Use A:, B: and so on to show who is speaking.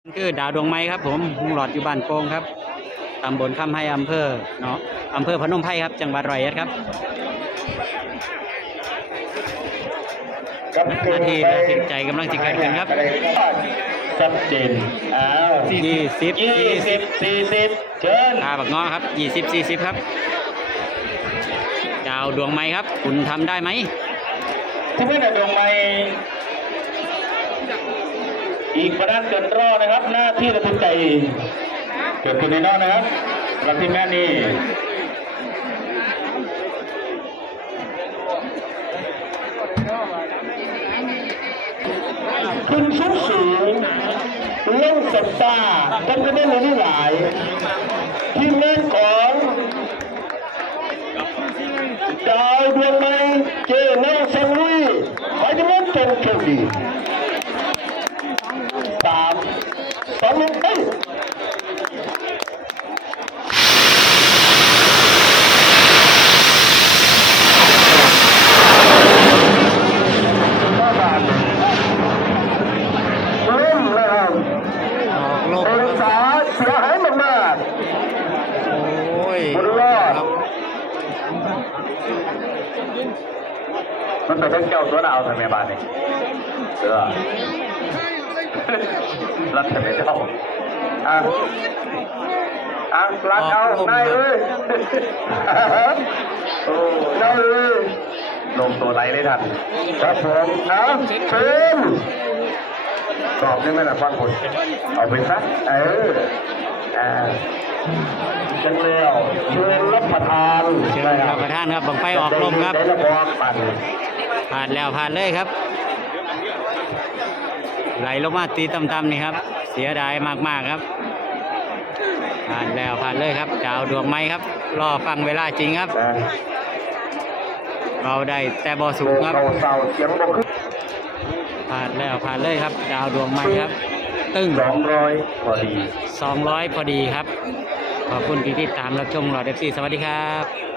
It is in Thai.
A: คือดาวดวงไม้ครับผมหลอดอยู่บ้านโป่งครับตำบลคำให้อำเภอเนาะอำเภอพนมไพรครับจังหวัดร้อยเอ็ดครับนาทีระทึกใจกำลังจะเกิดขึ้นครับ
B: ชัดเจน
A: 20
B: 40เชิญ
A: บักง้อครับ20 40ครับดาวดวงไม้ครับคุณทำได้ไหม
B: ที่เพื่อนดวงไม้อีกประดานเกินรอนะครับหน้าที่ระทึกใจเกิดขึ้นในนอกนะครับรับที่แม่นี่ขึ้นสูงเล่นสัปดาห์กันก็ได้เลยที่หลายที่แม่ของดาวดวงไม้เจน้องสังลุยไปที่แม่เป็นเกลี3 2 1ไปเสียหายมาก
A: ๆโอ้ย
B: บุญรอดมันเป็นเจ้าตัวดาวทำไมบ้านนี่เสือรัดทำไมเจ้ารัดเอานายเอ้ยนายเอ้ยลงตัวไหลได้ทันครับผมเชิญตอบได้ไหมล่ะฟังคนเอาไปซะจังเลี้ยวเชิญรับประทาน
A: เชิญรับประทานครับบังไฟออกลมครับผ่านแล้วผ่านเลยครับไหลลงมาตีต่ำๆนี่ครับเสียดายมากๆครับผ่านแล้วผ่านเลยครับดาวดวงไม้ครับรอฟังเวลาจริงครับเราได้แต่บอสูงครับผ่านแล้วผ่านเลยครับดาวดวงไม้ครับตึ้ง
B: 200พอดี
A: 200พอดีครับขอบคุณที่ติดตามรับชมหลอดเอฟซีสวัสดีครับ